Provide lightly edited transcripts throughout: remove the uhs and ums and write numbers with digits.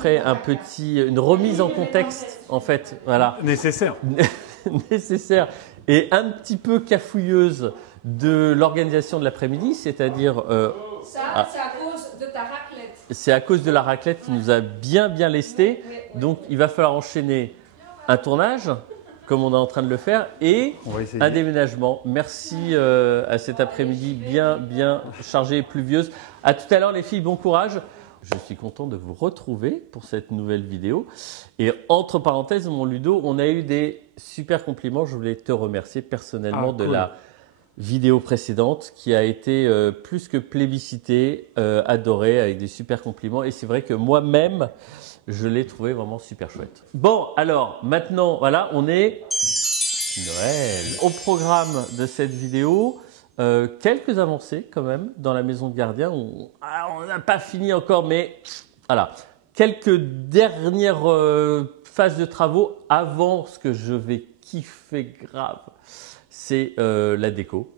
après une remise en contexte, en fait, voilà. Nécessaire. Nécessaire et un petit peu cafouilleuse de l'organisation de l'après-midi, c'est-à-dire… c'est à cause de ta raclette. C'est à cause de la raclette qui nous a bien lesté. Donc, il va falloir enchaîner un tournage, comme on est en train de le faire, et un déménagement. Merci à cet après-midi bien chargé et pluvieuse. À tout à l'heure, les filles, bon courage. Je suis content de vous retrouver pour cette nouvelle vidéo. Et entre parenthèses, mon Ludo, on a eu des super compliments. Je voulais te remercier personnellement de la vidéo précédente qui a été plus que plébiscitée, adorée, avec des super compliments. Et c'est vrai que moi-même, je l'ai trouvé vraiment super chouette. Bon, alors maintenant, voilà, on est Noël. Au programme de cette vidéo, quelques avancées quand même dans la maison de gardien. On n'a pas fini encore, mais voilà. Quelques dernières phases de travaux avant ce que je vais kiffer grave. C'est la déco.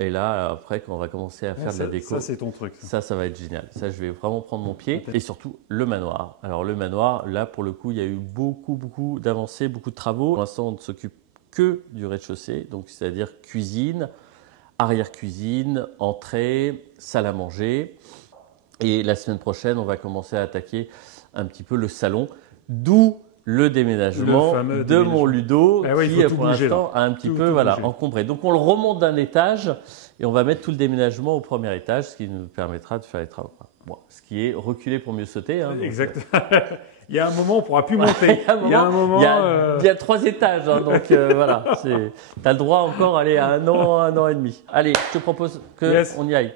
Et là, après, quand on va commencer à faire de la déco… Ça, c'est ton truc. Ça va être génial. Ça, je vais vraiment prendre mon pied. Et surtout, le manoir. Alors, le manoir, là, pour le coup, il y a eu beaucoup d'avancées, beaucoup de travaux. Pour l'instant, on ne s'occupe que du rez-de-chaussée. Donc, c'est-à-dire cuisine, arrière-cuisine, entrée, salle à manger. Et la semaine prochaine, on va commencer à attaquer un petit peu le salon. D'où le déménagement de mon Ludo qui, pour l'instant, a un petit peu encombré. Donc, on le remonte d'un étage et on va mettre tout le déménagement au premier étage, ce qui nous permettra de faire les travaux. Bon, ce qui est reculer pour mieux sauter. Hein, exactement. Il y a un moment, on ne pourra plus monter. Il y a 3 étages, hein, donc voilà. Tu as le droit encore d'aller à un an et demi. Allez, je te propose qu'on y aille.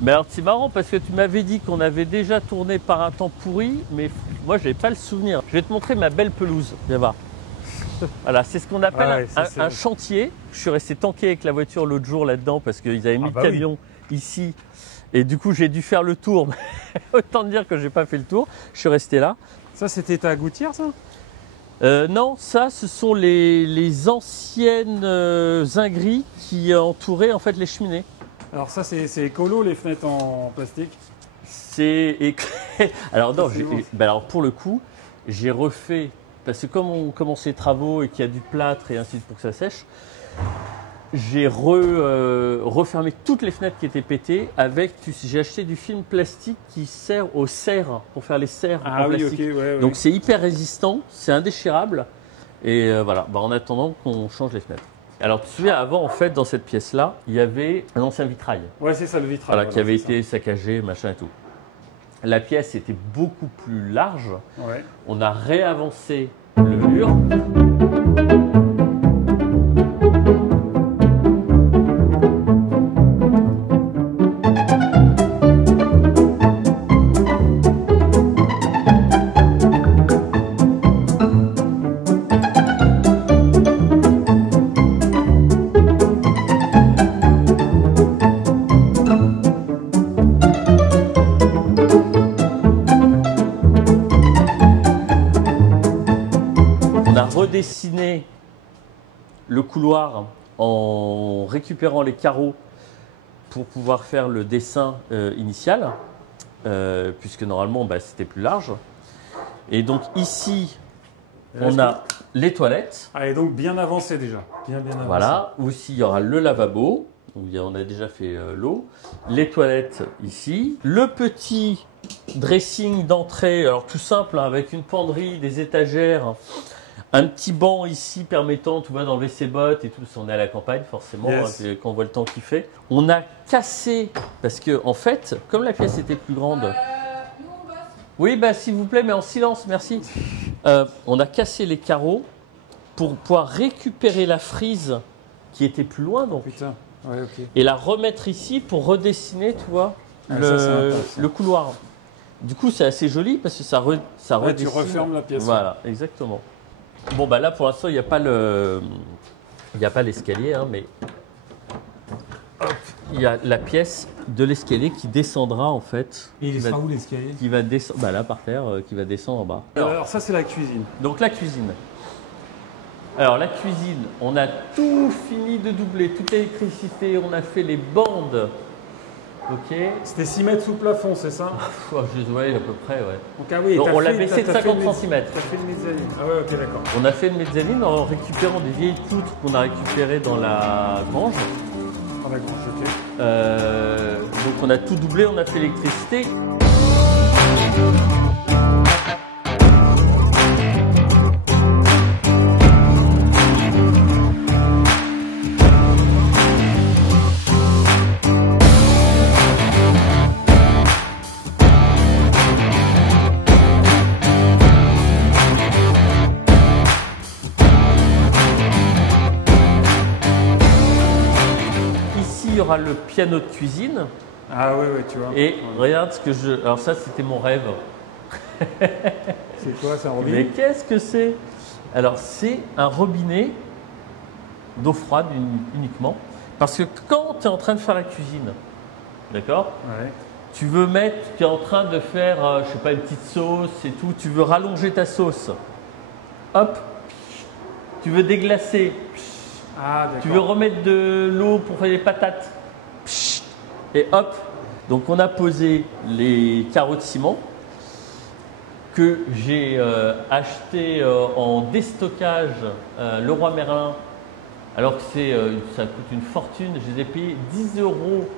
Mais alors, c'est marrant parce que tu m'avais dit qu'on avait déjà tourné par un temps pourri, mais moi, je n'avais pas le souvenir. Je vais te montrer ma belle pelouse. Viens voir. Voilà, c'est ce qu'on appelle un chantier. Je suis resté tanké avec la voiture l'autre jour là-dedans parce qu'ils avaient mis le camion ici. Et du coup, j'ai dû faire le tour. Autant dire que je n'ai pas fait le tour. Je suis resté là. Ça, c'était ta gouttière, ça ? Non, ça, ce sont les anciennes zingueries qui entouraient en fait les cheminées. Alors ça, c'est écolo, les fenêtres en plastique? Alors non, alors pour le coup, j'ai refait, parce que comme on commence les travaux et qu'il y a du plâtre et ainsi de suite pour que ça sèche, j'ai refermé toutes les fenêtres qui étaient pétées avec, j'ai acheté du film plastique qui sert aux serres, pour faire les serres en plastique. Donc c'est hyper résistant, c'est indéchirable et voilà, en attendant qu'on change les fenêtres. Alors, tu te souviens, avant, en fait, dans cette pièce-là, il y avait un ancien vitrail. Ouais, c'est ça, le vitrail. Voilà, qui avait été saccagé, machin et tout. La pièce était beaucoup plus large. Ouais. On a réavancé le mur. Redessiner le couloir en récupérant les carreaux pour pouvoir faire le dessin initial, puisque normalement c'était plus large. Et donc ici, on a les toilettes. Ah, et donc bien avancé déjà. Bien avancé. Voilà, aussi il y aura le lavabo, où on a déjà fait l'eau, les toilettes ici, le petit dressing d'entrée, alors tout simple, hein, avec une penderie, des étagères. Un petit banc ici permettant d'enlever ses bottes et tout, si on est à la campagne forcément, quand on voit le temps qu'il fait. On a cassé, parce que en fait, comme la pièce était plus grande… nous on bosse. Oui, s'il vous plaît, mais en silence, merci. On a cassé les carreaux pour pouvoir récupérer la frise qui était plus loin, donc. Putain, ouais, ok. Et la remettre ici pour redessiner, tu vois, le couloir. Du coup, c'est assez joli parce que ça redessine. Tu refermes la pièce. Voilà, exactement. Bon, là, pour l'instant, il n'y a pas l'escalier, hein, mais il y a la pièce de l'escalier qui descendra, en fait. Et il sera où, l'escalier? Qui va descendre, là, par terre, qui va descendre en bas. Alors ça, c'est la cuisine. Donc, la cuisine. Alors, la cuisine, on a tout fini de doubler, toute l'électricité, on a fait les bandes Ok. C'était 6 mètres sous plafond, c'est ça? Ouais, à peu près, ouais. Donc, ah oui, Donc, on l'a baissé de 50 cm. Tu as fait une mezzanine. Ah ouais, ok, d'accord. On a fait une mezzanine en récupérant des vieilles poutres qu'on a récupérées dans la grange. Dans la grange, ok. Donc on a tout doublé, on a fait l'électricité. Il y aura le piano de cuisine. Ah oui, oui, tu vois. Et regarde ce que je... Alors ça, c'était mon rêve. C'est quoi, c'est un robinet? Mais qu'est-ce que c'est? Alors c'est un robinet d'eau froide uniquement. Parce que quand tu es en train de faire la cuisine, d'accord? Ouais. Tu veux mettre, tu es en train de faire, je sais pas, une petite sauce et tout, tu veux rallonger ta sauce. Hop, tu veux déglacer. Ah, d'accord. Tu veux remettre de l'eau pour faire les patates. Et hop. Donc on a posé les carreaux de ciment que j'ai acheté en déstockage Leroy Merlin. Alors que ça coûte une fortune. Je les ai payés 10 €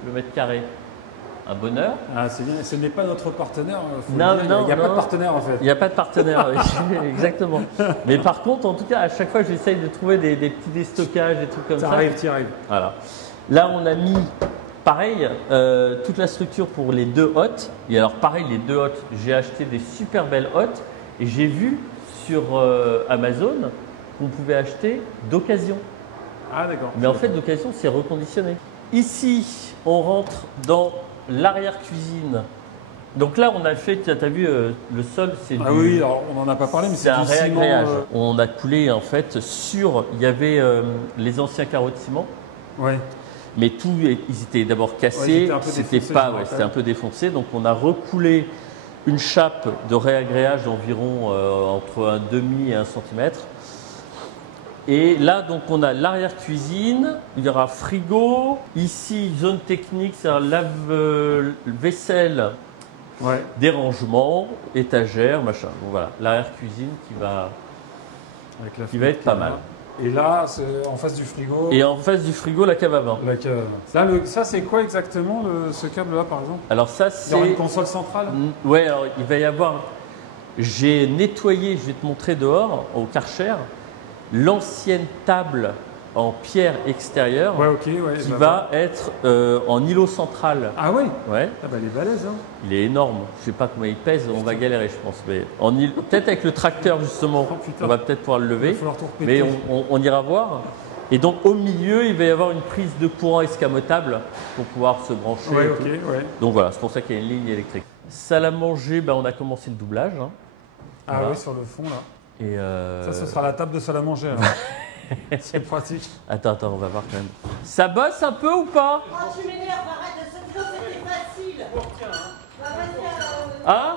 le mètre carré. Un bonheur. Ah, c'est bien. Ce n'est pas notre partenaire. Non, il n'y a pas de partenaire en fait. Il n'y a pas de partenaire, exactement. Mais par contre, en tout cas, à chaque fois, j'essaye de trouver des petits déstockages, des trucs comme ça. Tu y arrives. Voilà. Là, on a mis, pareil, toute la structure pour les 2 hottes. Et alors, pareil, les 2 hottes, j'ai acheté des super belles hottes. Et j'ai vu sur Amazon qu'on pouvait acheter d'occasion. Ah, d'accord. Mais en fait, d'occasion, c'est reconditionné. Ici, on rentre dans l'arrière-cuisine. Donc là, on a fait, tu as vu, le sol, c'est Ah oui, alors on n'en a pas parlé, mais c'est un du ciment. réagréage. On a coulé en fait sur, il y avait les anciens carreaux de ciment, Ouais. mais tout, ils étaient d'abord Ouais, ils cassés, étaient un peu c'était défoncés, pas, je me ouais, rappelle. c'était un peu défoncé, donc on a recoulé une chape de réagréage d'environ entre un demi et 1 centimètre. Et là, donc, on a l'arrière-cuisine, il y aura frigo. Ici, zone technique, c'est un lave-vaisselle, Ouais. des rangements, étagères, machin. Donc voilà, l'arrière-cuisine Avec la qui va être pas mal. Et là, c'est en face du frigo. Et en face du frigo, la cave à vin. La cave. Là, ça, c'est quoi exactement ce câble-là, par exemple? Alors ça, Il y aura c'est... une console centrale? Ouais, alors il va y avoir... J'ai nettoyé, je vais te montrer dehors, au Karcher, l'ancienne table en pierre extérieure Ouais, ok, ouais. qui bah, va être en îlot central. Ah ouais? Ouais, Ah bah, elle est balèze, hein. il est énorme. Je sais pas comment il pèse, on va galérer, je pense. Mais peut-être avec le tracteur, justement, Oh, putain. on va peut-être pouvoir le Il va lever. falloir tout repéter. Mais on ira voir. Et donc, au milieu, il va y avoir une prise de courant escamotable pour pouvoir se brancher. Ouais, et ok, tout. ouais. Donc voilà, c'est pour ça qu'il y a une ligne électrique. Salle à manger, on a commencé le doublage. Hein. Ah Voilà. oui, sur le fond, là. Et Ça, ce sera la table de salle à manger, alors. C'est pratique. Attends, on va voir quand même. Ça bosse un peu ou pas? Oh, tu m'énerves, arrête, cette chose c'était facile. Bah, vas-y, Hein?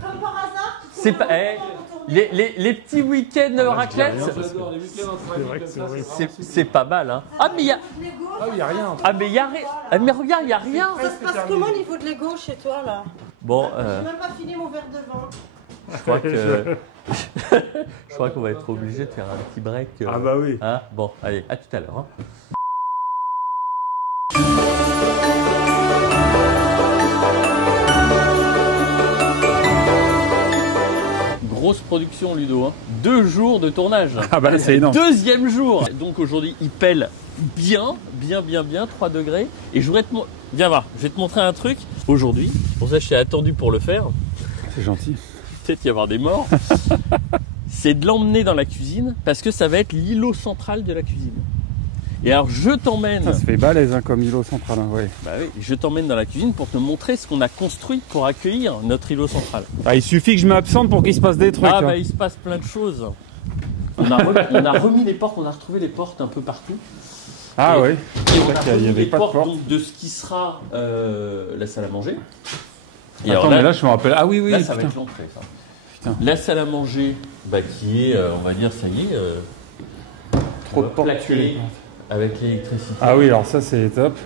comme par hasard, tu C'est trouves pas. un eh, moment pour tourner. les petits week-ends raclette, J'adore les week-ends entre amis comme ça. c'est pas mal. Hein. Ah, mais il y a. Lego, Ah, il n'y a rien. Ah, mais il y a rien. Ah, mais regarde, il y a rien. ça se passe comment au niveau de Lego chez toi là? Bon, J'ai même pas fini mon verre de vin. je crois que. Je crois qu'on va être obligé de faire un petit break. Ah bah oui. Hein, bon, allez, à tout à l'heure. Hein. Grosse production, Ludo. Hein. 2 jours de tournage. Ah bah là, c'est énorme. 2e jour. Donc aujourd'hui, il pèle bien, 3 degrés. Et je voudrais viens voir, je vais te montrer un truc. Aujourd'hui, pour ça, je t'ai attendu pour le faire. C'est gentil. Peut-être y avoir des morts. C'est de l'emmener dans la cuisine parce que ça va être l'îlot central de la cuisine. Et alors je t'emmène. Ça se fait balèze hein, comme îlot central, hein, ouais. Bah oui, je t'emmène dans la cuisine pour te montrer ce qu'on a construit pour accueillir notre îlot central. Ah, il suffit que je m'absente pour qu'il se passe des trucs. Ah hein. bah il se passe plein de choses. On a remis les portes, on a retrouvé les portes un peu partout. Ah Et- ouais. Et on a qu'il y remis avait les pas de portes porte. donc, de ce qui sera la salle à manger. Et Attends, alors mais là, je me rappelle. Ah oui, oui. là ça va putain. être l'entrée ça. Putain. La salle à manger, bah, qui est, on va dire, ça y est, Trop de portes. plaquée avec l'électricité. Ah oui, alors ça, c'est top.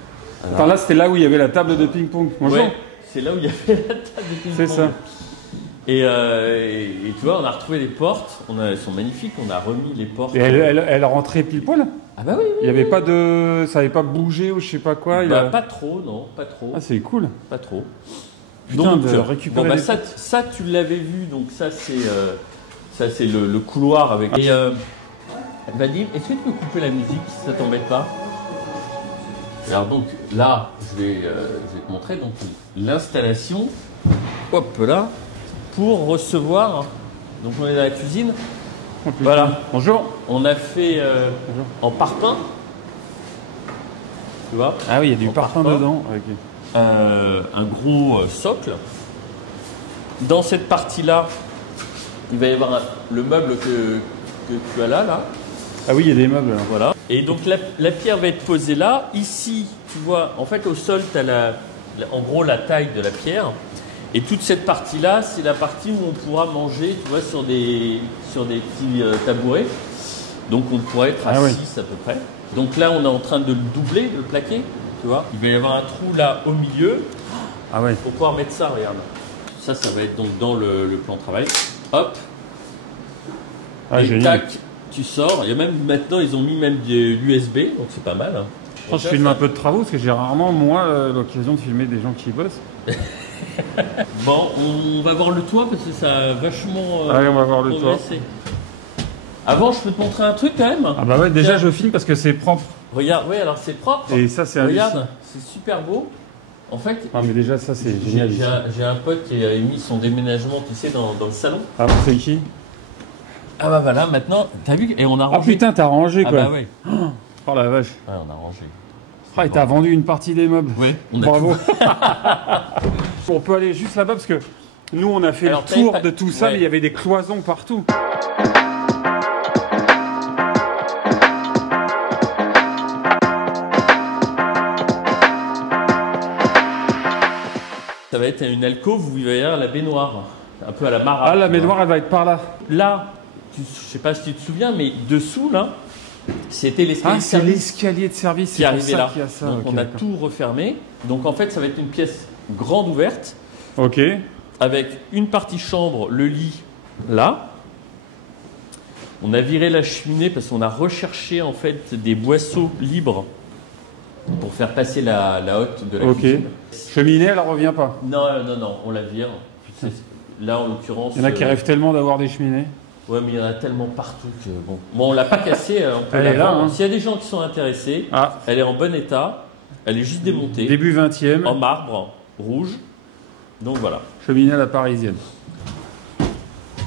Attends, là, c'était là où il y avait la table de ping-pong. Bonjour. Ouais, c'est là où il y avait la table de ping-pong. C'est ça. Et tu vois, on a retrouvé les portes, elles sont magnifiques, on a remis les portes. Et elle rentrait pile poil? Ah bah oui, Il n'y avait pas de... Ça n'avait pas bougé ou je sais pas quoi? Pas trop, non, pas trop. Ah, c'est cool. Pas trop. Putain, Donc, de récupérer bon, bah, des... ça, tu l'avais vu, donc ça c'est le couloir avec... Et Vadim, est-ce que tu peux couper la musique si ça t'embête pas? Alors donc là, je vais te montrer donc l'installation, hop là, pour recevoir, donc on est dans la cuisine, voilà. Bonjour. On a fait en parpaing, tu vois. Ah oui, il y a du parpaing dedans. Okay. Un gros socle. Dans cette partie-là, il va y avoir le meuble que tu as là. Ah oui, il y a des meubles là. Voilà. Et donc la pierre va être posée là. Ici, tu vois, en fait au sol, tu as en gros la taille de la pierre. Et toute cette partie-là, c'est la partie où on pourra manger, tu vois, sur des petits tabourets. Donc on pourrait être à 6 à peu près. Donc là, on est en train de le doubler, de le plaquer, tu vois. Il va y avoir un trou là au milieu. Ah ouais. Pour pouvoir mettre ça, regarde. Ça va être donc dans le plan de travail. Hop. Ah, et génial. Tac, tu sors. Il y a même maintenant, ils ont mis même de l'USB, donc c'est pas mal. Hein. Je filme un peu de travaux parce que j'ai rarement, moi, l'occasion de filmer des gens qui bossent. Bon, on va voir le toit parce que ça a vachement. Allez, on va voir le toit. Avant, je peux te montrer un truc quand même. Ah bah ouais, déjà je filme parce que c'est propre. Regarde, oui, alors c'est propre. Et ça, c'est regarde, c'est super beau. En fait. Ah mais déjà ça c'est génial. J'ai un pote qui a mis son déménagement, tu sais, dans le salon. Ah c'est qui? Ah bah voilà, maintenant, t'as vu? Et on a rangé. Ah putain, t'as rangé quoi. Ah bah ouais. Oh la vache. Ouais, on a rangé. Ah, et t'as vendu une partie des meubles. Oui. Bravo. On peut aller juste là-bas parce que nous on a fait le tour de tout ça, mais il y avait des cloisons partout. Ça va être une alcôve où il va y avoir la baignoire, un peu à la Mara. Ah, la baignoire elle va être par là. Là, je sais pas si tu te souviens, mais dessous là, c'était l'escalier. Ah, c'est l'escalier de service qui arrivait là. Ça. Donc on a tout refermé. Donc en fait, ça va être une pièce grande ouverte. Ok. Avec une partie chambre, le lit là. On a viré la cheminée parce qu'on a recherché en fait des boisseaux libres pour faire passer la hotte de la cuisine. Cheminée, elle ne revient pas. Non, on la vire. Là, en l'occurrence... Il y en a qui rêvent tellement d'avoir des cheminées. Ouais, mais il y en a tellement partout que... Bon, on ne l'a pas cassée, on peut elle la est là. vendre. Hein. S'il y a des gens qui sont intéressés, elle est en bon état. Elle est juste démontée. Début 20e. En marbre, rouge. Donc voilà. Cheminée à la parisienne.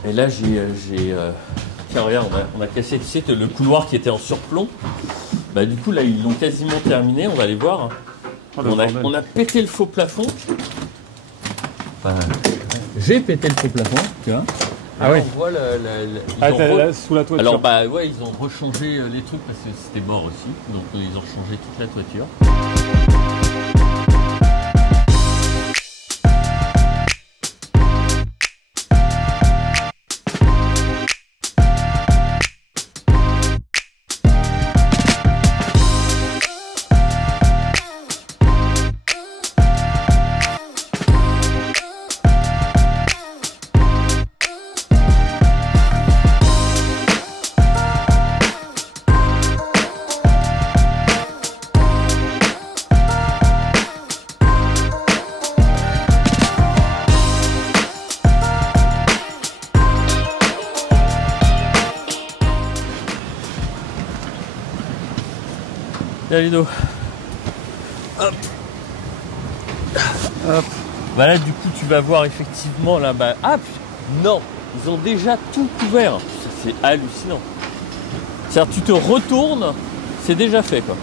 Et là, tiens, regarde, on a cassé, tu sais, le couloir qui était en surplomb. Bah, du coup, là, ils l'ont quasiment terminé. On va aller voir. Oh, on a pété le faux plafond. Enfin, j'ai pété le faux plafond, tu vois. Ah ouais. On voit là, sous la toiture. Alors bah ouais, ils ont rechangé les trucs parce que c'était mort aussi. Donc ils ont changé toute la toiture. Viens Ludo. Hop. Hop. Bah là du coup tu vas voir effectivement là bas. Ah non, ils ont déjà tout couvert. C'est hallucinant. C'est-à-dire tu te retournes, c'est déjà fait quoi.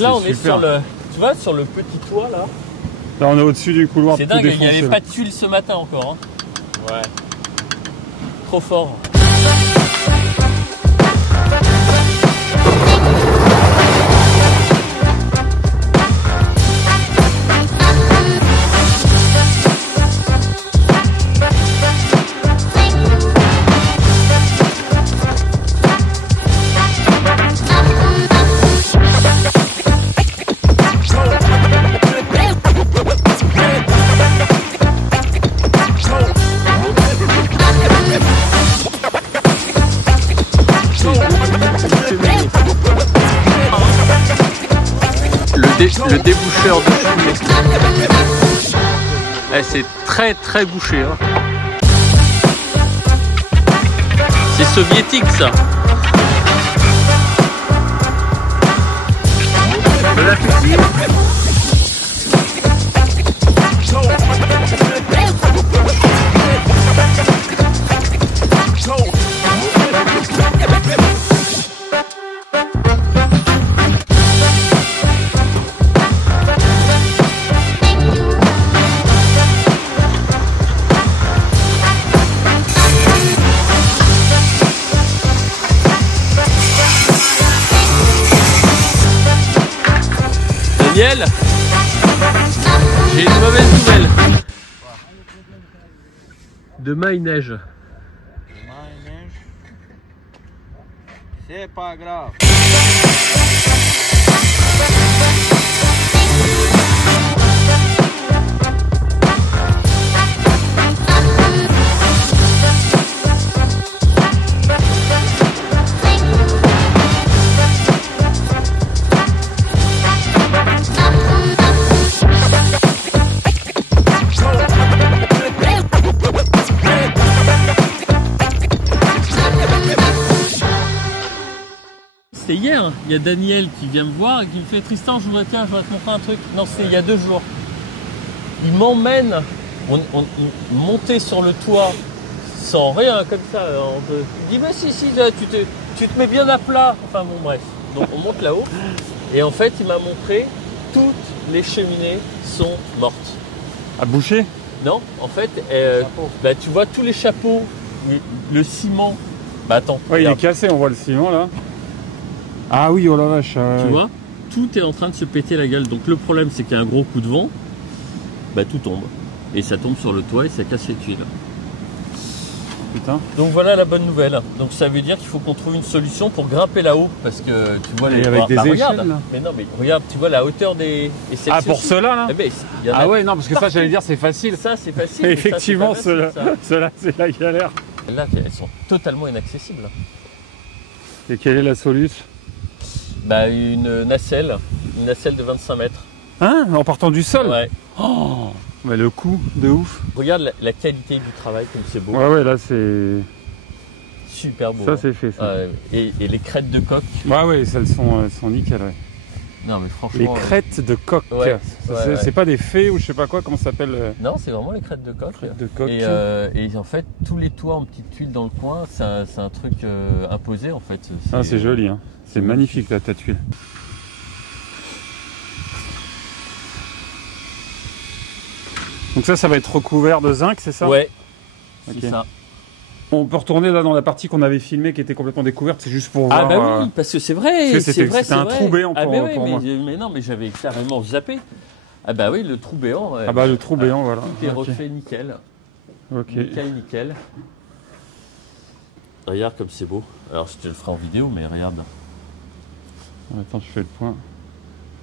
Là on est sur le. Tu vois sur le petit toit là. Là on est au-dessus du couloir. C'est dingue, il n'y avait pas de tuiles ce matin encore. Hein. Ouais. Trop fort. le déboucheur de fumée. Eh, c'est très très bouché. Hein. C'est soviétique ça. Bon appétit. Daniel, j'ai une mauvaise nouvelle. Demain il neige. Demain il neige. C'est pas grave. C'était hier, il y a Daniel qui vient me voir et qui me fait Tristan, je voudrais te montrer un truc. Non, c'était il y a 2 jours. Il m'emmène, on monter sur le toit sans rien comme ça. Il dit mais si, là, tu te mets bien à plat. Enfin bon bref. Donc on monte là-haut et en fait il m'a montré toutes les cheminées sont mortes. À boucher? Non, en fait, bah, tu vois tous les chapeaux, le ciment. Bah attends. Ouais, il est cassé, on voit le ciment là. Ah oui, oh la vache. Tu vois, tout est en train de se péter la gueule. Donc le problème, c'est qu'il y a un gros coup de vent, bah tout tombe. Et ça tombe sur le toit et ça casse les tuiles. Putain. Donc voilà la bonne nouvelle. Donc ça veut dire qu'il faut qu'on trouve une solution pour grimper là-haut. Parce que tu vois les. Avec des échelles regarde. là. Mais non, mais regarde, tu vois la hauteur des. Ah, pour ceux-là là, eh ben, ah ouais, non, parce que ça, j'allais dire, c'est facile. Ça, c'est facile. Effectivement, ceux-là, c'est la galère. Là, elles sont totalement inaccessibles. Et quelle est la solution? Bah, une nacelle de 25 mètres. Hein? En partant du sol? Ouais. Oh, mais le coup de ouf. Regarde la qualité du travail, comme c'est beau. Ouais, là, c'est super beau. Ça, hein. c'est fait, ça. Et les crêtes de coq. Ouais, elles sont nickel, ouais. Non, mais franchement. Les crêtes de coq. Ouais, c'est pas des fées ou je sais pas quoi, comment ça s'appelle. Non, c'est vraiment les crêtes de coq. Et en fait, tous les toits en petites tuiles dans le coin, c'est un truc imposé en fait. C'est joli, hein. C'est magnifique là, ta tuile. Donc ça va être recouvert de zinc, c'est ça? Ouais, okay. C'est ça. On peut retourner là dans la partie qu'on avait filmée qui était complètement découverte, c'est juste pour voir. Ah bah oui, parce que c'est vrai. C'était un trou béant pour moi. Mais non, mais j'avais carrément zappé. Ah bah oui, le trou béant. Ah bah le trou béant, voilà. Tout est refait nickel. Ok. Nickel. Regarde comme c'est beau. Alors je te le ferai en vidéo, mais regarde. Attends, je fais le point.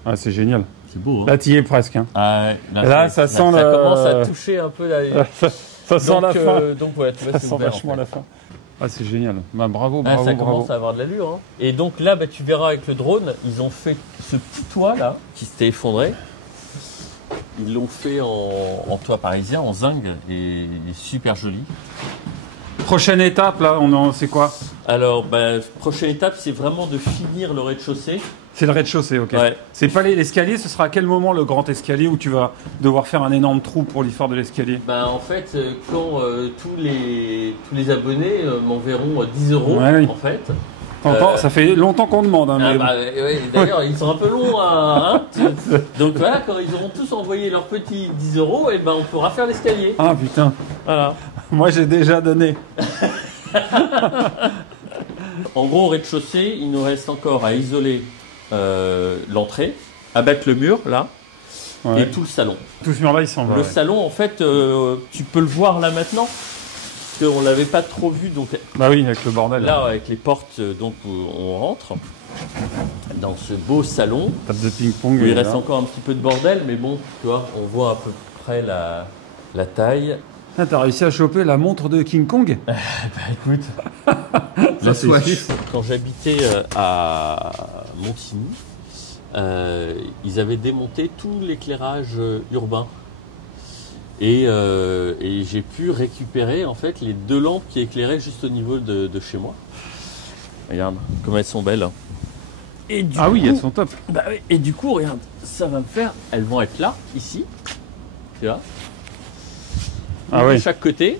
Ah, c'est génial. C'est beau, hein. Là, tu y es presque. Hein. Ah, là, ça sent ça commence à toucher un peu la... ça sent la fin. Donc, ouais, tu vois, ça sent vachement la fin. Ah, c'est génial. Bah, bravo. Ça commence à avoir de l'allure. Hein. Et donc là, bah, tu verras avec le drone, ils ont fait ce petit toit là, qui s'était effondré. Ils l'ont fait en toit parisien, en zinc, et super joli. Prochaine étape, là, c'est quoi? Alors, prochaine étape, c'est vraiment de finir le rez-de-chaussée. C'est le rez-de-chaussée, ok. Ouais. C'est pas l'escalier, ce sera à quel moment le grand escalier où tu vas devoir faire un énorme trou pour l'histoire de l'escalier? En fait, quand tous les abonnés m'enverront 10 € en fait. Ça fait longtemps qu'on demande. Hein, d'ailleurs, ils sont un peu longs à... Donc voilà, quand ils auront tous envoyé leurs petits 10 €, et on pourra faire l'escalier. Ah putain. Voilà. Moi, j'ai déjà donné. En gros, au rez-de-chaussée, il nous reste encore à isoler l'entrée, abattre le mur, là, et tout le salon. Tout ce mur-là, il s'en va. Le salon, en fait, tu peux le voir là maintenant. On l'avait pas trop vu, donc. Bah oui, avec le bordel. Là, avec les portes, donc on rentre dans ce beau salon. Table de ping-pong. Il reste encore un petit peu de bordel, mais bon, tu vois, on voit à peu près la taille. Ah, t'as réussi à choper la montre de King Kong? Écoute, la Swatch. Quand j'habitais à Montigny, ils avaient démonté tout l'éclairage urbain. Et j'ai pu récupérer en fait les 2 lampes qui éclairaient juste au niveau de chez moi. Regarde comme elles sont belles. Et du coup, oui, elles sont top. Bah, et du coup, regarde, ça va me faire. Elles vont être là, ici. Tu vois. De chaque côté.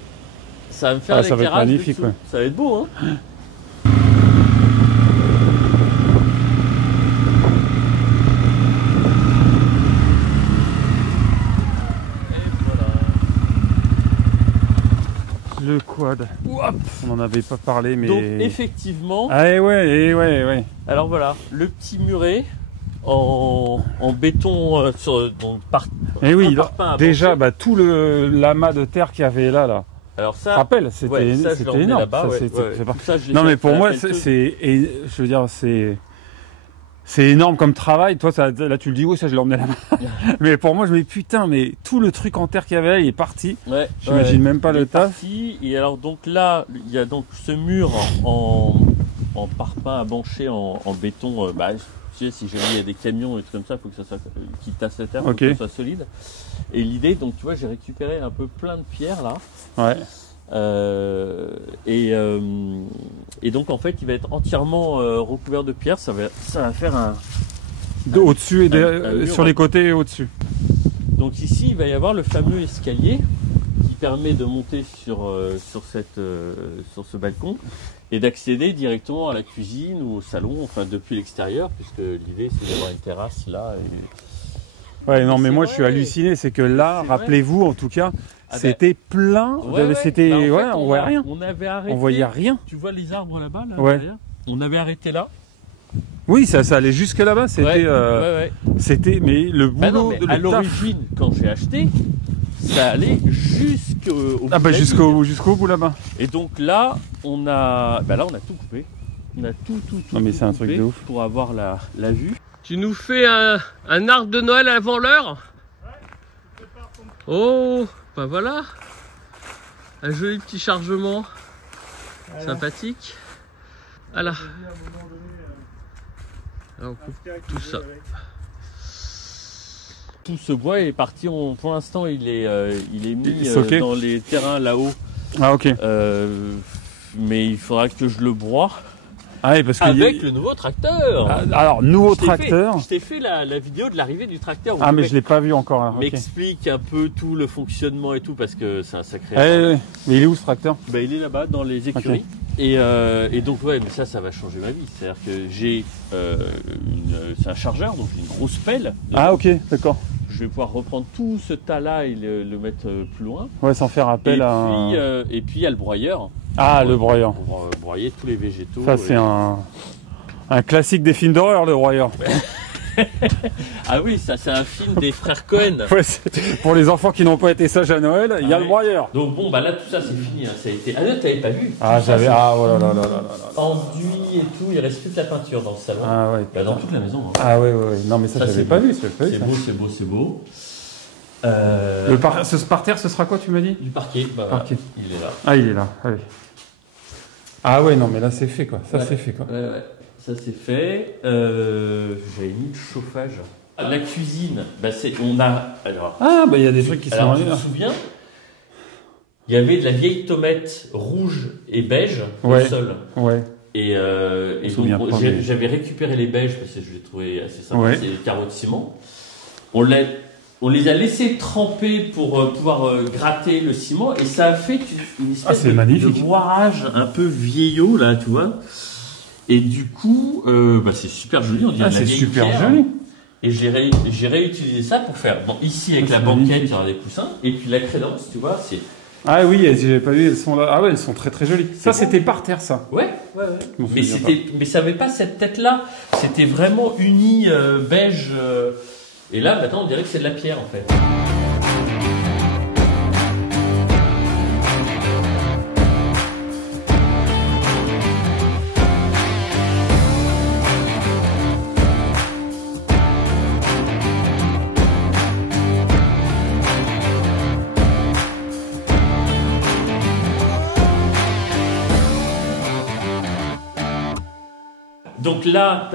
Ça va me faire l'éclairage. Ça va être magnifique, ouais. Ça va être beau, hein. Le quad. Ouap. On n'en avait pas parlé, mais... Donc effectivement... ouais. Alors voilà, le petit muret en béton déjà, tout l'amas de terre qu'il y avait là. Alors ça... Rappelle, c'était énorme. Non mais pour moi, je veux dire, c'est énorme comme travail. Toi, là, tu le dis, oui, ça, je l'ai emmené là-bas. Mais pour moi, je me dis, putain, mais tout le truc en terre qu'il y avait là, il est parti. Ouais, j'imagine même pas le taf. Et alors, donc là, il y a donc ce mur en parpaing à bancher en béton. Tu sais, si jamais il y a des camions et tout comme ça, il faut que ça soit qui tasse la terre, faut que ça soit solide. Et l'idée, donc, tu vois, j'ai récupéré un peu plein de pierres là. Ouais. Et donc en fait il va être entièrement recouvert de pierre, ça va faire au-dessus et sur les côtés et au-dessus. Donc ici il va y avoir le fameux escalier qui permet de monter sur ce balcon et d'accéder directement à la cuisine ou au salon, enfin depuis l'extérieur, puisque l'idée c'est d'avoir une terrasse là. Ouais, non mais moi je suis halluciné, c'est que là, rappelez-vous en tout cas, c'était plein, on voyait rien. On avait arrêté. On voyait rien. Tu vois les arbres là-bas, là, derrière. On avait arrêté là. Oui, ça allait jusque là-bas. C'était, mais le boulot à l'origine, quand j'ai acheté, ça allait jusqu'au. Jusqu'au bout là-bas. Et donc là, on a tout coupé. On a tout. Non mais c'est un truc de ouf. Pour avoir la vue. Tu nous fais un arbre de Noël avant l'heure? Ouais. Oh. Bah voilà, un joli petit chargement, sympathique. Voilà. Alors, on coupe tout ça. Tout ce bois est parti, pour l'instant il est mis dans les terrains là-haut. Ah ok. Mais il faudra que je le broie. Ah oui, parce avec le nouveau tracteur. Alors, nouveau tracteur. Je t'ai fait la vidéo de l'arrivée du tracteur. Mais je l'ai pas vu encore. Hein. M'explique un peu tout le fonctionnement et tout, parce que c'est un sacré... Mais il est où ce tracteur? Il est là-bas, dans les écuries. Et donc, mais ça va changer ma vie. C'est-à-dire que j'ai... c'est un chargeur, donc une grosse pelle. Ah ok, d'accord. Je vais pouvoir reprendre tout ce tas-là et le mettre plus loin. Ouais, sans faire appel et puis, il y a le broyeur. Ah, le broyeur. Pour broyer tous les végétaux. Ça, c'est un classique des films d'horreur, le broyeur. Ah oui, ça, c'est un film des frères Cohen. Ouais, pour les enfants qui n'ont pas été sages à Noël, il y a le broyeur. Donc bon, là, tout ça, c'est fini. Hein. Ça a été... Ah non, t'avais pas vu. J'avais... voilà. Enduit et tout, il reste plus que la peinture dans le salon. Ah ouais. Dans toute la maison. Hein. Ah ouais. Non, mais ça j'avais pas vu. C'est beau. Ce parterre, ce sera quoi, tu m'as dit? Du parquet. Parquet. Il est là. Ah, il est là. Allez. Ah ouais, non, mais là c'est fait quoi. C'est fait quoi. Ouais. Ça c'est fait. J'avais mis le chauffage. La cuisine, on a. Alors. Il y a des trucs qui sont. Je me souviens, il y avait de la vieille tomate rouge et beige au sol. Ouais. Et donc j'avais récupéré les beiges parce que je les trouvais assez sympas. C'est les carreaux de ciment. On les a laissés tremper pour pouvoir gratter le ciment et ça a fait une espèce de moirage un peu vieillot là, tu vois. Et du coup, c'est super joli. On dirait c'est super joli. Et j'ai réutilisé ça pour faire. Bon, ici avec la banquette, il y aura des coussins. Et puis la crédence, tu vois, c'est. Ah oui, j'avais pas vu, elles sont là. Ah ouais, elles sont très très jolies. Ça, c'était par terre, ça. Ouais. Mais ça avait pas cette tête-là. C'était vraiment uni beige. Et là, maintenant, on dirait que c'est de la pierre, en fait. Donc là,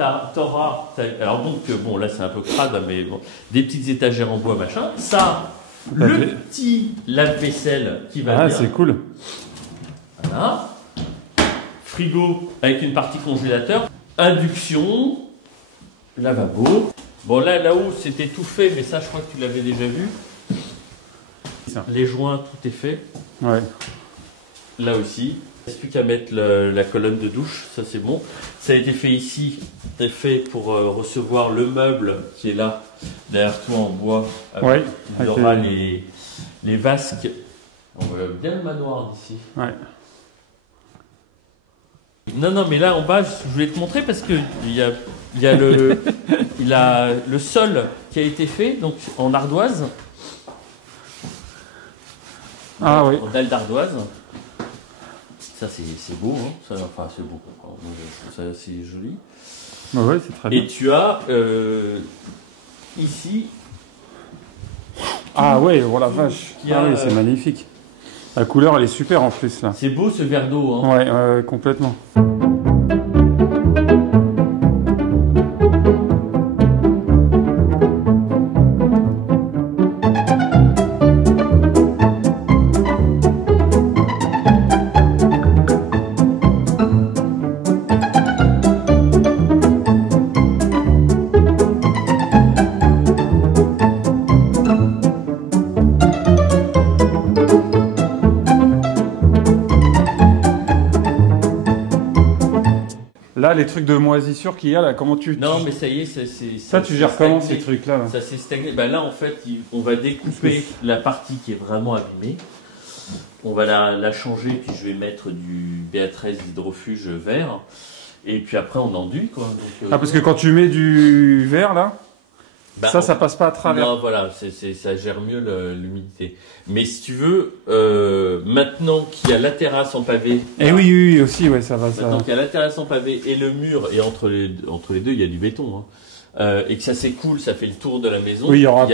alors donc, bon, là c'est un peu crade, mais bon, des petites étagères en bois, machin. Ça, le petit lave-vaisselle qui va bien. Ah, c'est cool. Voilà. Frigo avec une partie congélateur. Induction. Lavabo. Bon, là-haut, c'était tout fait, mais ça, je crois que tu l'avais déjà vu. Les joints, tout est fait. Ouais. Là aussi. Il ne reste plus qu'à mettre la colonne de douche, ça c'est bon. Ça a été fait ici, c'est fait pour recevoir le meuble qui est là, derrière toi en bois. Ouais. Il y aura les vasques. On voit bien le manoir d'ici. Ouais. Non, mais là en bas, je voulais te montrer parce que il y a le sol qui a été fait, donc en ardoise. Ah oui. En dalle d'ardoise. Ça c'est beau, hein. Ça, enfin c'est beau. Alors, moi, je trouve ça assez joli. Bah ouais, c'est très bien. Et tu as ici. Ah ouais, oh la vache. Ah oui, c'est magnifique. La couleur, elle est super en plus là. C'est beau ce verre d'eau. Hein. Ouais, complètement. Là, les trucs de moisissure qu'il y a là, comment tu... Non, mais ça y est, ça tu gères comment ces trucs-là là? Ça s'est stagné. Ben là, en fait, on va découper la partie qui est vraiment abîmée. On va la changer, puis je vais mettre du B13 hydrofuge vert. Et puis après, on enduit, quoi. Donc, parce que quand tu mets du verre là, ça passe pas à travers. Non, voilà, ça gère mieux l'humidité. Mais si tu veux, maintenant qu'il y a la terrasse en pavé... Et oui, aussi, ouais, ça va. Maintenant qu'il y a la terrasse en pavé et le mur, et entre les deux, il y a du béton, hein, et que ça s'écoule, ça fait le tour de la maison. Oui, il y aura... il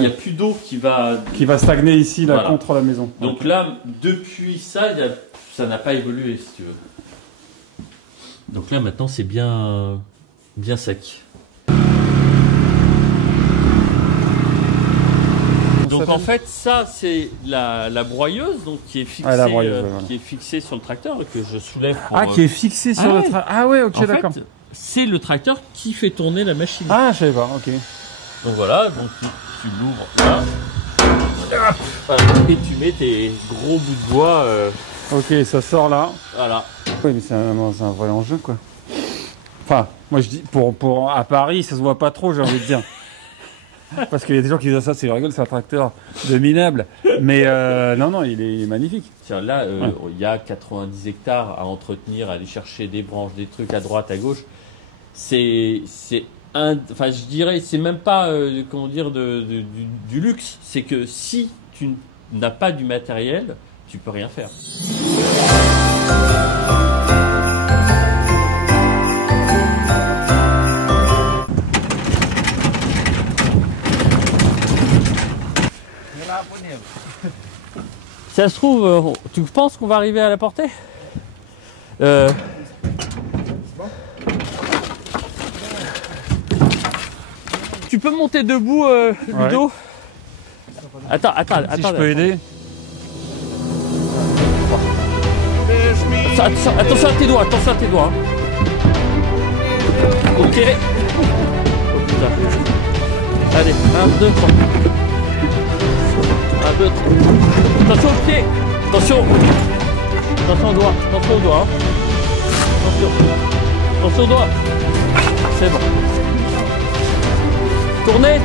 n'y a plus d'eau qui va stagner ici, là, voilà. contre la maison. Donc là, depuis ça, ça n'a pas évolué, si tu veux. Donc là, maintenant, c'est bien sec. Donc en fait, ça c'est la broyeuse donc qui est fixée, qui est fixée sur le tracteur que je soulève. Qui est fixée sur le tracteur. Ah ouais, ok, d'accord. C'est le tracteur qui fait tourner la machine. Ah, je savais pas, ok. Donc voilà, donc tu l'ouvres là, et tu mets tes gros bouts de bois. Ok, ça sort là. Voilà. Oui, mais c'est un vrai enjeu quoi. Enfin, moi je dis pour à Paris, ça se voit pas trop, j'ai envie de dire. Parce qu'il y a des gens qui disent ça, c'est rigolo, c'est un tracteur de minable. Mais non, il est magnifique. Là, il y a 90 hectares à entretenir, à aller chercher des branches, des trucs à droite, à gauche. Enfin, je dirais, c'est même pas, comment dire, du luxe. C'est que si tu n'as pas du matériel, tu peux rien faire. Si ça se trouve, tu penses qu'on va arriver à la portée? Tu peux monter debout, Ludo? Ouais. Attends. Si je peux aider. Attention à tes doigts, hein. Ok. Oh putain. Allez, 1, 2, 3. 1, 2, 3. Attention au pied. Attention au doigt. Hein. Attention au doigt. C'est bon. Tournez.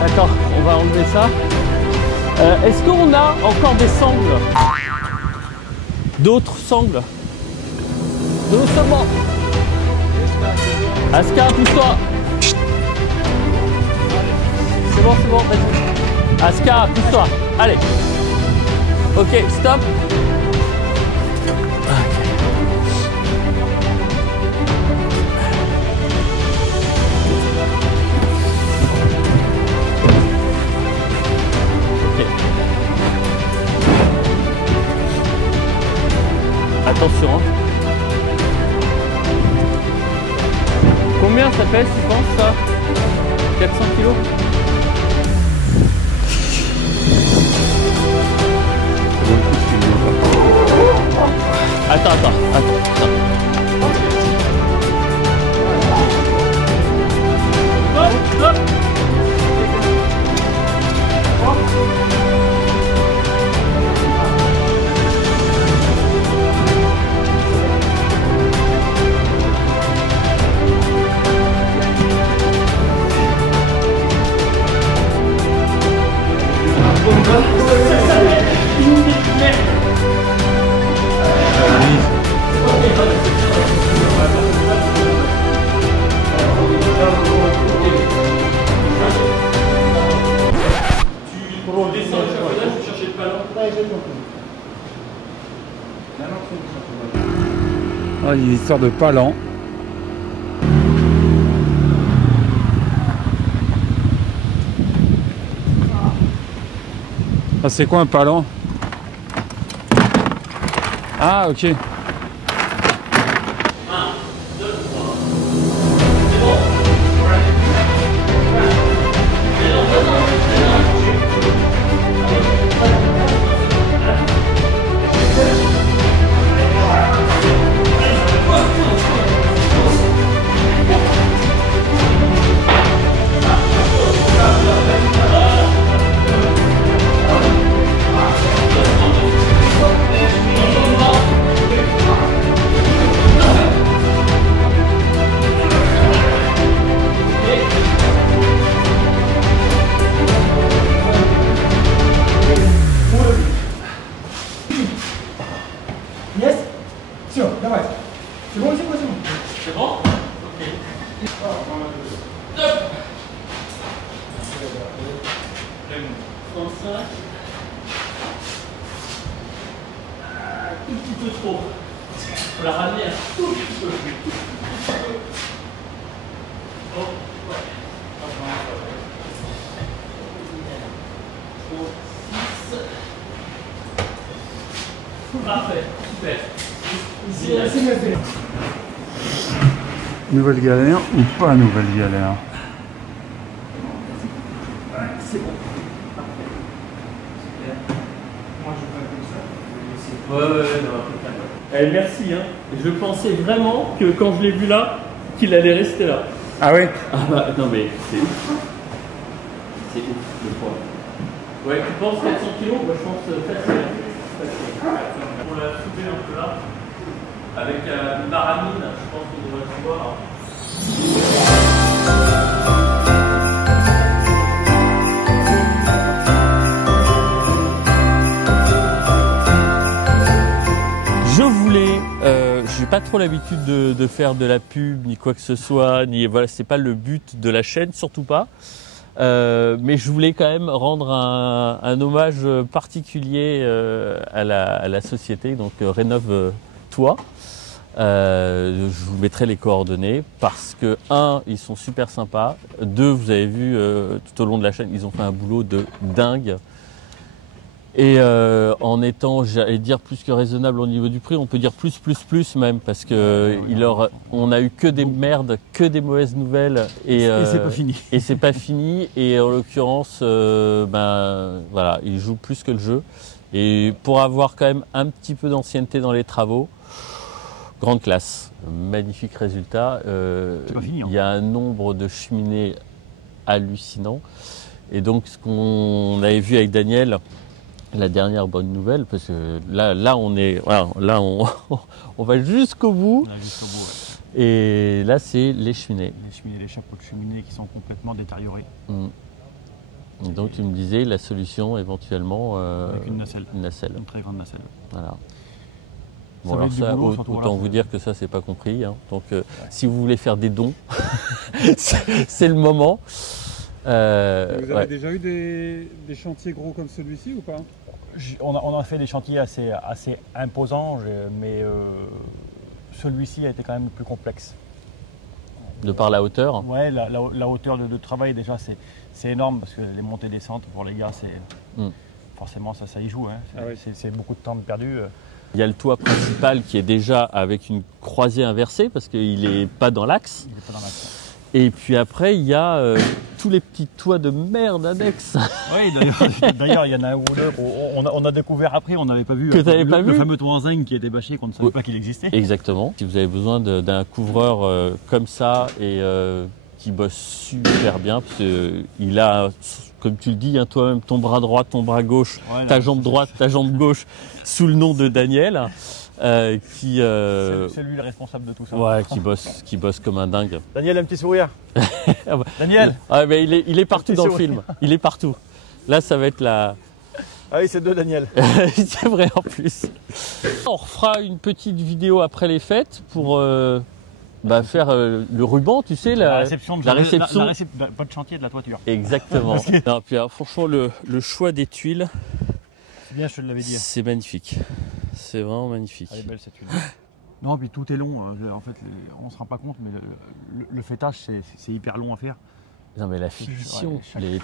D'accord, on va enlever ça. Est-ce qu'on a encore des sangles? D'autres sangles? Doucement. Aska, pousse-toi. C'est bon, vas-y. Aska, pousse-toi. Allez. Ok, stop. Attention. Hein. Combien ça pèse, tu penses, ça? 400 kilos? Attends. Hop. Ah, il y a une histoire de palan. Ah, c'est quoi un palan? Ah, ok. Tout petit peu trop. On l'a ramené un tout petit peu. Oh, ouais. Parfait, super. Nouvelle galère ou pas nouvelle galère? C'est bon. Ouais, non. Merci, hein. Je pensais vraiment que quand je l'ai vu là, qu'il allait rester là. Ah oui? Ah bah non mais c'est ouf. C'est ouf le poids. Ouais, tu penses 400 kilos? Moi je pense facile. On l'a soulevé un peu là. Avec une baramine, je pense qu'on devrait le voir. J'ai pas trop l'habitude de faire de la pub ni quoi que ce soit, ni voilà, c'est pas le but de la chaîne, surtout pas. Mais je voulais quand même rendre un hommage particulier à la société, donc Rénove-toi. Je vous mettrai les coordonnées parce que 1, ils sont super sympas. 2, vous avez vu tout au long de la chaîne, ils ont fait un boulot de dingue. Et en étant, j'allais dire, plus que raisonnable au niveau du prix, on peut dire plus même, parce que on a eu que des merdes, que des mauvaises nouvelles. Et c'est pas fini. Et c'est pas fini. Et en l'occurrence, ben voilà, ils jouent plus que le jeu. Et pour avoir quand même un petit peu d'ancienneté dans les travaux, grande classe, magnifique résultat. Il y a un nombre de cheminées hallucinant. Et donc ce qu'on avait vu avec Daniel, la dernière bonne nouvelle, parce que là on est, voilà, là on va jusqu'au bout. On va jusqu'au bout, ouais. Et là c'est les cheminées. Les cheminées, les chapeaux de cheminée qui sont complètement détériorés. Donc tu me disais la solution éventuellement avec une nacelle. Une nacelle. Une très grande nacelle. Voilà. Bon, alors ça, autant vous dire que ça c'est pas compris. Hein. Donc si vous voulez faire des dons, c'est le moment. Vous avez déjà eu des chantiers gros comme celui-ci ou pas? On a fait des chantiers assez imposants, mais celui-ci a été quand même plus complexe. De par la hauteur? Ouais, la hauteur de travail déjà c'est énorme parce que les montées et descentes pour les gars c'est forcément ça y joue. Hein. C'est beaucoup de temps de perdu. Il y a le toit principal qui est déjà avec une croisée inversée parce qu'il n'est pas dans l'axe. Et puis après, il y a tous les petits toits de merde annexes. Oui, d'ailleurs, il y en a un ou deux. On a découvert après, on n'avait pas vu, que le fameux toit en zinc qui était bâché, qu'on ne savait pas qu'il existait. Exactement. Si vous avez besoin d'un couvreur comme ça et qui bosse super bien, parce qu'il a, comme tu le dis, hein, toi-même, ton bras droit, ton bras gauche, ouais, ta jambe droite, ta jambe gauche, sous le nom de Daniel. C'est lui le responsable de tout ça. Ouais, qui bosse comme un dingue. Daniel, un petit sourire. Daniel. Ah, mais il est partout dans le film. Il est partout. Là, ça va être la. Ah oui, c'est deux Daniel. C'est vrai en plus. On refera une petite vidéo après les fêtes pour faire le ruban, tu sais, la réception. Pas de chantier de la toiture. Exactement. Non, puis, alors, franchement, le choix des tuiles. C'est bien, je te l'avais dit. C'est magnifique. C'est vraiment magnifique. Elle est belle cette tuile. Non, puis tout est long. En fait, on se rend pas compte, mais le fêtage, c'est hyper long à faire. Non, mais la finition,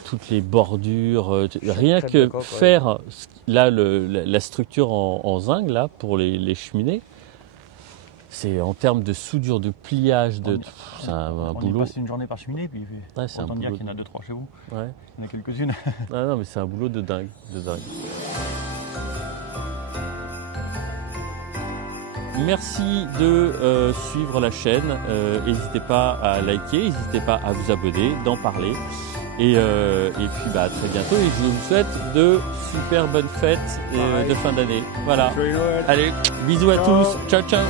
toutes les bordures, rien que faire là la structure en zinc là pour les cheminées. C'est en termes de soudure, de pliage, c'est un boulot. On y passe une journée par cheminée, puis autant dire qu'il y en a 2-3 chez vous. Ouais. Il y en a quelques-unes. Ah non, mais c'est un boulot de dingue, Merci de suivre la chaîne. N'hésitez pas à liker, n'hésitez pas à vous abonner, d'en parler. Et puis à très bientôt. Et je vous souhaite de super bonnes fêtes de fin d'année. Voilà. Allez, bisous à tous. Ciao, ciao.